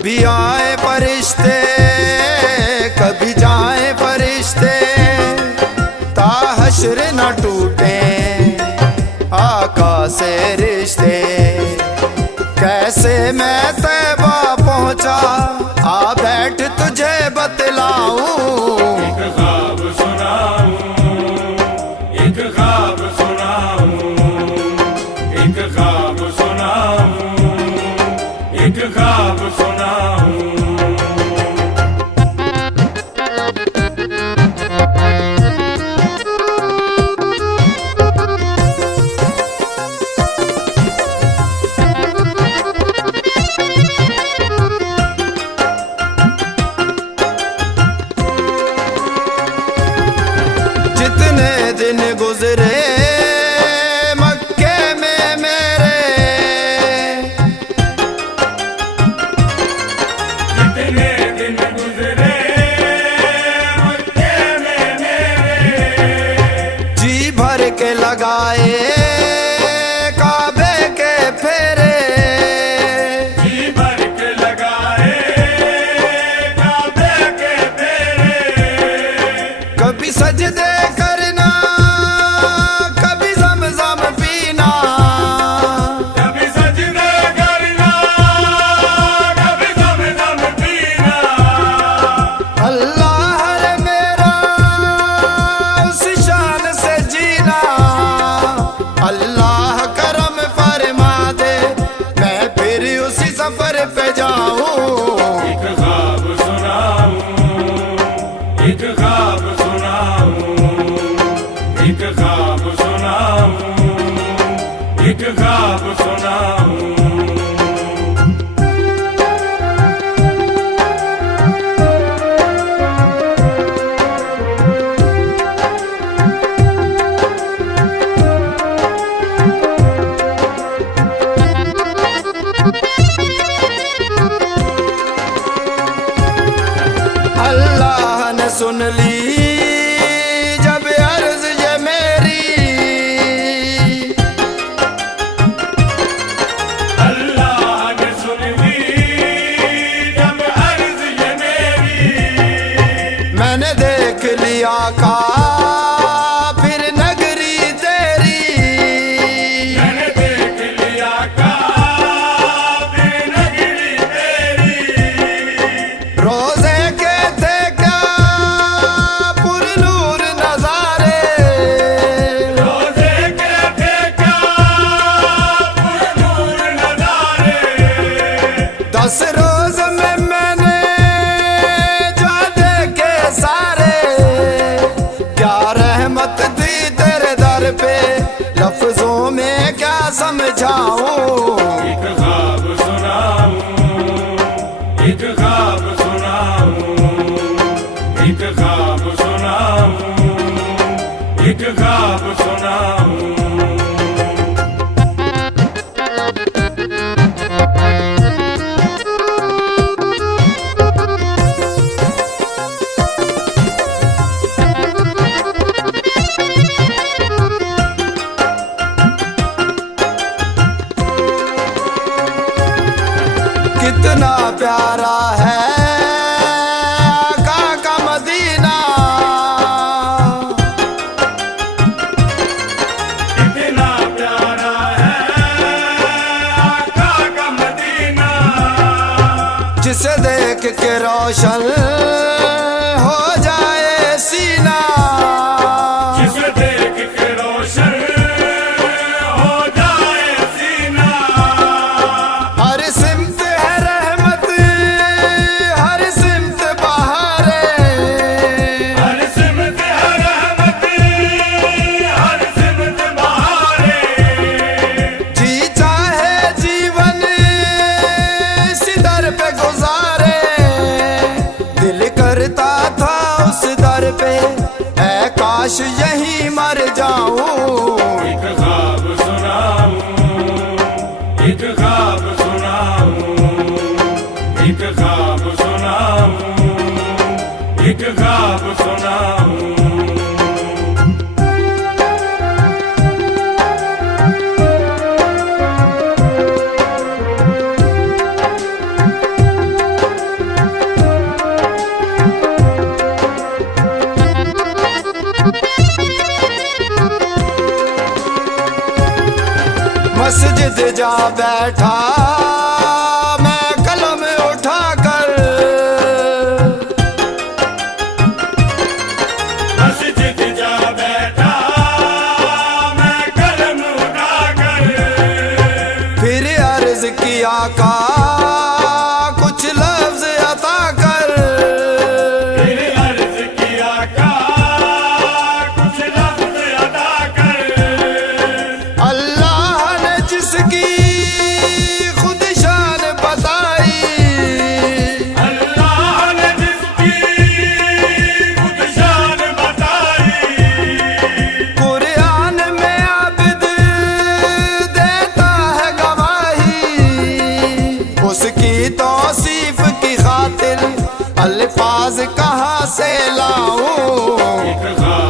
कभी आए फरिश्ते कभी जाए फरिश्ते, ताहश्र न टूटे आका से रिश्ते। कैसे मैं तैबा पहुंचा आ बैठ तुझे बतलाऊं। एक ख्वाब सुनाऊं, एक ख्वाब सुनाऊं, एक ख्वाब सुनाऊं, एक ख्वाब सुनाऊं। जितने दिन गुजरे मक्के में मेरे, जितने दिन गुजरे मक्के में मेरे, जी भर के लगाए काबे के फेरे। जी भर के लगाए काबे के फेरे। कभी सजदे करना कभी ज़म-ज़म पीना, कभी सजदे करना कभी ज़म-ज़म पीना। अल्लाह रे मेरा उस शान से जीना। अल्लाह करम फरमा दे मैं फिर उसी सफर पे जाऊं। एक ख्वाब सुनाऊं, एक ख्वाब सुनाऊं, एक ख्वाब सुनाऊं, एक ख्वाब सुनाऊं। अल्लाह ने सुन ली जब अर्ज ये मेरी, अल्लाह ने सुन ली जब अर्ज़ ये मेरी। मैंने देख लिया का फिर नगरी तेरी। मैंने देख लिया काबिल नगरी तेरी। रोजे के थे क्या पुरनूर नजारे, रोज़े के थे क्या पुरनूर नज़ारे। 10 रोज में मैंने जो देखे सारे। क्या रहमत दी तेरे दर पे लफ्जों में क्या समझाऊं। एक ख्वाब सुनाऊं, एक ख्वाब सुनाऊं, एक ख्वाब सुनाऊं, एक ख्वाब सुनाऊं। कितना प्यारा है आका का मदीना। कितना प्यारा है आका का मदीना। जिसे देख के रोशन हो जाए सीना। जिसे देख के रोशन हो जाए सीना। हर सिमत है रहमत हर सिमत बहारे। हर सिमत है रहमत, हर सिमत बहारे। जी चाहे जीवन इसी दर पे गुजारे। दिल करता था उस दर पे ऐ काश यहीं मर जाऊं। एक ख्वाब सुनाऊं, एक ख्वाब सुनाऊं, एक ख्वाब सुनाऊं, एक ख्वाब सुनाऊं। मस्जिद जा बैठा मैं कलम उठा कर, मस्जिद जा बैठा मैं कलम उठा कर, फिर अर्ज किया का कुछ लफ्ज अता कर, फिर अर्ज किया का कुछ लफ्ज अदा कर। अल्लाह ने जिसकी खुद शान बताई, अल्लाह ने जिसकी खुद शान बताई, कुरान में आबिद देता है गवाही, उसकी तौसीफ की खातिर अल्फाज कहाँ से लाऊं। एक ख्वाब